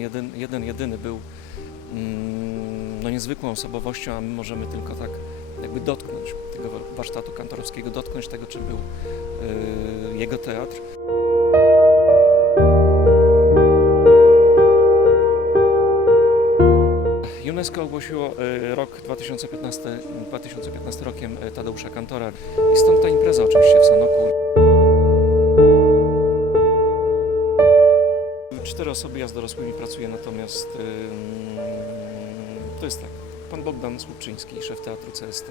Jeden, jeden jedyny, był mm, no, niezwykłą osobowością, a my możemy tylko tak jakby dotknąć tego warsztatu kantorowskiego, dotknąć tego, czym był y, jego teatr. UNESCO ogłosiło y, rok 2015, 2015 rokiem y, Tadeusza Kantora i stąd ta impreza oczywiście w Sanoku. Cztery osoby, ja z dorosłymi pracuję, natomiast to jest tak. Pan Bogdan Słupczyński, szef teatru CST.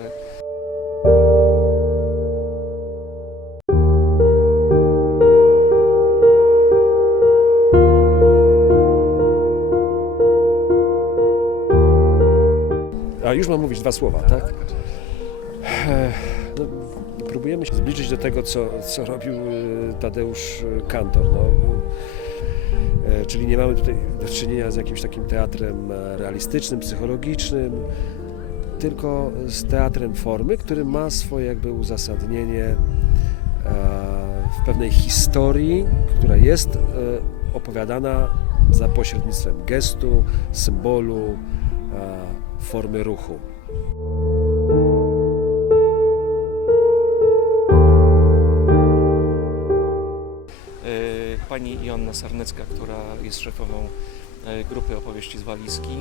A już mam mówić dwa słowa, tak? E, No, próbujemy się zbliżyć do tego, co, co robił e, Tadeusz Kantor. No, czyli nie mamy tutaj do czynienia z jakimś takim teatrem e, realistycznym, psychologicznym, tylko z teatrem formy, który ma swoje jakby uzasadnienie e, w pewnej historii, która jest e, opowiadana za pośrednictwem gestu, symbolu, e, formy ruchu. Pani Joanna Sarnecka, która jest szefową y, grupy opowieści z Walizki.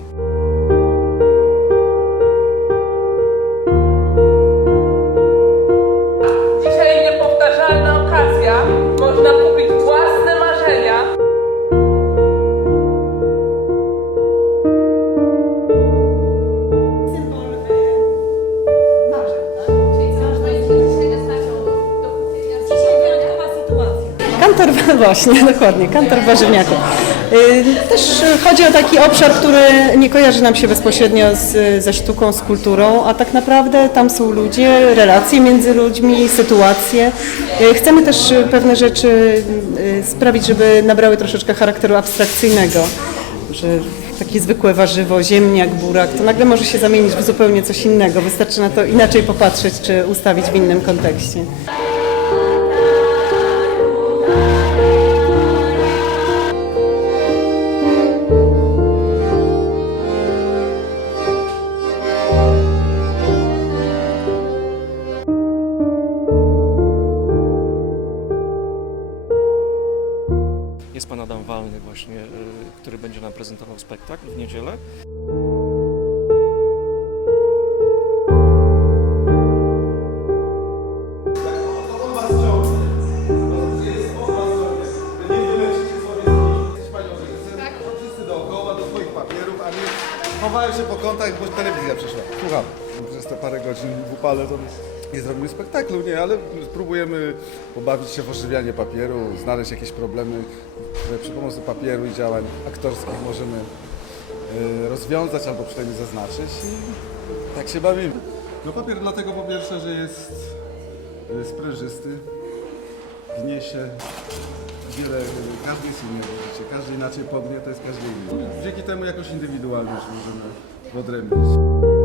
Kantor, właśnie, dokładnie, kantor warzywniaków. Y, Też chodzi o taki obszar, który nie kojarzy nam się bezpośrednio z, ze sztuką, z kulturą, a tak naprawdę tam są ludzie, relacje między ludźmi, sytuacje. Y, Chcemy też pewne rzeczy y, sprawić, żeby nabrały troszeczkę charakteru abstrakcyjnego, że takie zwykłe warzywo, ziemniak, burak, to nagle może się zamienić w zupełnie coś innego. Wystarczy na to inaczej popatrzeć, czy ustawić w innym kontekście. Prezentował spektakl w niedzielę. Chowają się po kątach, bo telewizja przyszła. Słucham, przez te parę godzin w upale to nie zrobimy spektaklu, nie, ale spróbujemy pobawić się w ożywianie papieru, znaleźć jakieś problemy, przy pomocy papieru i działań aktorskich możemy e, rozwiązać albo przynajmniej zaznaczyć i tak się bawimy. No papier dlatego po pierwsze, że jest e, sprężysty, gnie się wiele, każdy jest inny, wiecie, każdy inaczej pognie, to jest każdy inny. Dzięki temu jakoś indywidualność możemy wyodrębnić.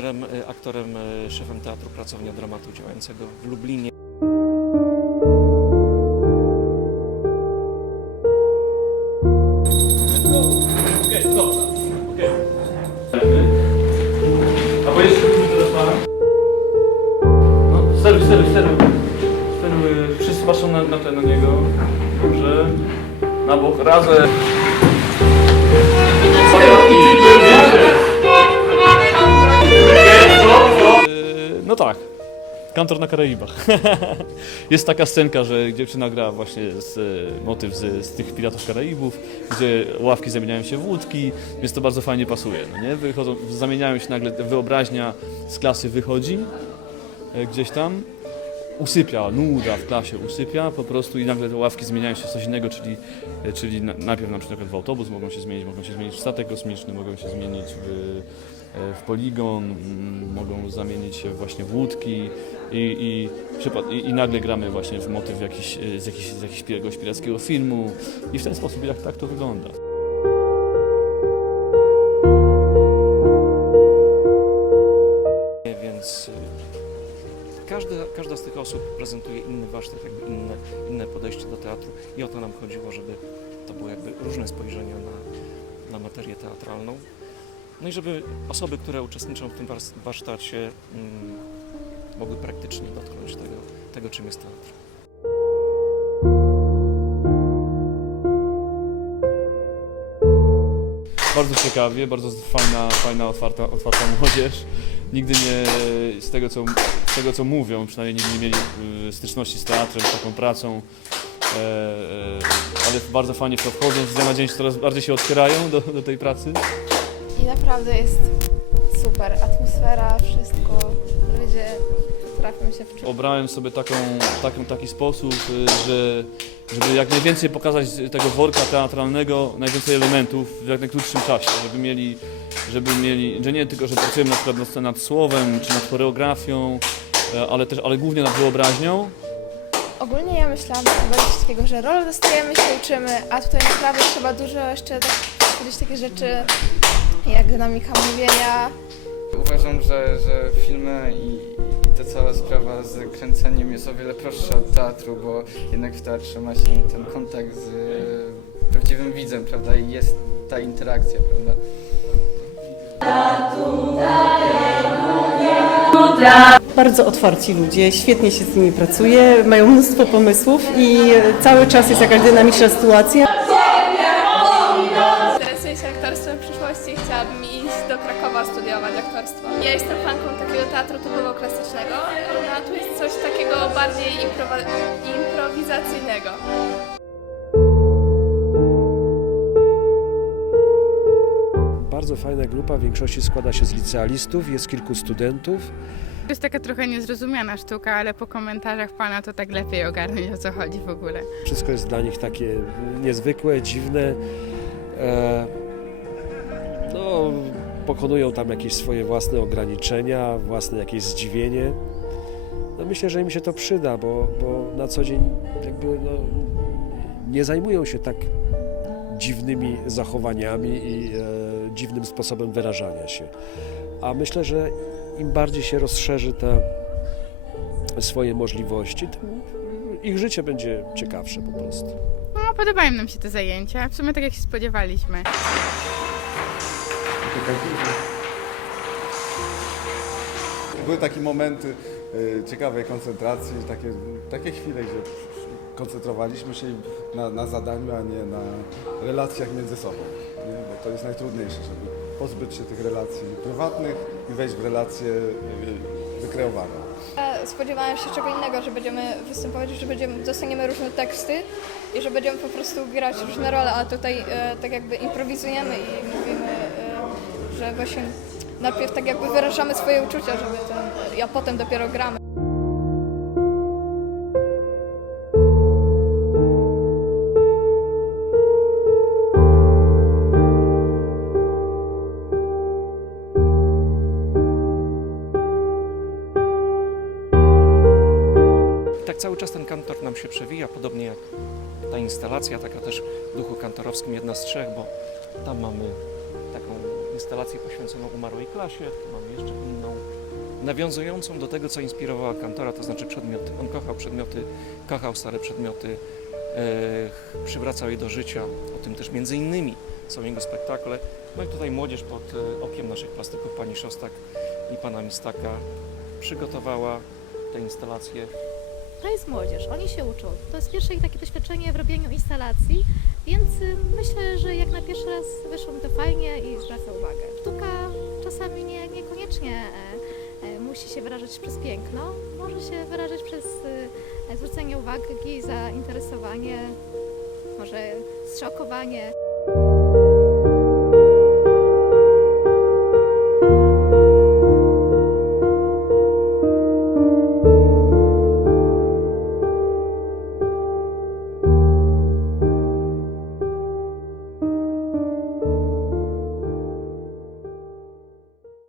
Reżyserem, y, aktorem, y, szefem teatru Pracownia Dramatu działającego w Lublinie. Steruj, steruj, steruj. Steruj. Wszyscy patrzą na, na, te, na niego. Dobrze. Na bok, razem. No tak. Kantor na Karaibach. Jest taka scenka, że dziewczyna gra właśnie z, e, motyw z, z tych piratów Karaibów, gdzie ławki zamieniają się w łódki, więc to bardzo fajnie pasuje. No nie? Wychodzą, zamieniają się nagle, wyobraźnia z klasy wychodzi e, gdzieś tam usypia, nuda w klasie usypia po prostu i nagle te ławki zmieniają się w coś innego, czyli, czyli na- najpierw na przykład w autobus mogą się zmienić, mogą się zmienić w statek kosmiczny, mogą się zmienić w, e, w poligon, mm, mogą zamienić się właśnie w łódki i, i, i, i nagle gramy właśnie w motyw jakiś, e, z, jakiś, z jakiegoś pirackiego filmu i w ten sposób jak tak to wygląda. Więc y, każda, każda z tych osób prezentuje inny warsztat, jakby inne, inne podejście do teatru i o to nam chodziło, żeby to było jakby różne spojrzenia na, na materię teatralną. No i żeby osoby, które uczestniczą w tym wars- warsztacie mm, mogły praktycznie dotknąć tego, tego, czym jest teatr. Bardzo ciekawie, bardzo fajna, fajna otwarta, otwarta młodzież. Nigdy nie, z tego, co, z tego co mówią, przynajmniej nigdy nie mieli y, styczności z teatrem, z taką pracą, e, e, ale bardzo fajnie w to wchodzą, z dnia na dzień coraz bardziej się otwierają do, do tej pracy. Naprawdę jest super. Atmosfera, wszystko. Ludzie potrafią się wczuć. Obrałem sobie taką, taką, taki sposób, y, że, żeby jak najwięcej pokazać tego worka teatralnego, najwięcej elementów w jak najkrótszym czasie, żeby mieli, żeby mieli, że nie tylko, że pracujemy na przykład nad, nad słowem czy nad choreografią, e, ale też, ale głównie nad wyobraźnią. Ogólnie ja myślałam, coś takiego, że rolę dostajemy, się uczymy, a tutaj naprawdę trzeba dużo jeszcze tak, takie rzeczy jak dynamika mówienia. Uważam, że, że filmy i, i ta cała sprawa z kręceniem jest o wiele prostsza od teatru, bo jednak w teatrze ma się ten kontakt z e, prawdziwym widzem, prawda? I jest ta interakcja, prawda? Bardzo otwarci ludzie, świetnie się z nimi pracuje, mają mnóstwo pomysłów i cały czas jest jakaś dynamiczna sytuacja. Ja jestem fanką takiego teatru typowo klasycznego, a tu jest coś takiego bardziej improwizacyjnego. Bardzo fajna grupa, w większości składa się z licealistów, jest kilku studentów. To jest taka trochę niezrozumiana sztuka, ale po komentarzach pana to tak lepiej ogarnąć o co chodzi w ogóle. Wszystko jest dla nich takie niezwykłe, dziwne. E, no, pokonują tam jakieś swoje własne ograniczenia, własne jakieś zdziwienie. No myślę, że im się to przyda, bo, bo na co dzień jakby no, nie zajmują się tak dziwnymi zachowaniami i e, dziwnym sposobem wyrażania się. A myślę, że im bardziej się rozszerzy te swoje możliwości, tym ich życie będzie ciekawsze po prostu. No, podobają nam się te zajęcia, w sumie tak jak się spodziewaliśmy. Były takie momenty y, ciekawej koncentracji, takie, takie chwile, gdzie koncentrowaliśmy się na, na zadaniu, a nie na relacjach między sobą. Nie? Bo to jest najtrudniejsze, żeby pozbyć się tych relacji prywatnych i wejść w relacje y, wykreowane. Spodziewałam się czego innego, że będziemy występować, że będziemy, dostaniemy różne teksty i że będziemy po prostu grać różne role, a tutaj e, tak jakby improwizujemy i mówimy, że właśnie najpierw tak jakby wyrażamy swoje uczucia, żeby ten, a potem dopiero gramy. Tak cały czas ten kantor nam się przewija, podobnie jak ta instalacja, taka też w duchu kantorowskim jedna z trzech, bo tam mamy instalację poświęconą umarłej klasie, tu mamy jeszcze inną, nawiązującą do tego, co inspirowała kantora, to znaczy przedmioty. On kochał przedmioty, kochał stare przedmioty, e, przywracał je do życia. O tym też między innymi są jego spektakle. No i tutaj młodzież pod e, okiem naszych plastyków, pani Szostak i pana Mistaka przygotowała te instalacje To jest młodzież, oni się uczą. To jest pierwsze ich takie doświadczenie w robieniu instalacji, więc y, myślę, że jak na pierwszy raz wyszło mi to fajnie i zwraca uwagę. Sztuka czasami nie, niekoniecznie e, e, musi się wyrażać przez piękno, może się wyrażać przez e, zwrócenie uwagi, zainteresowanie, może zszokowanie.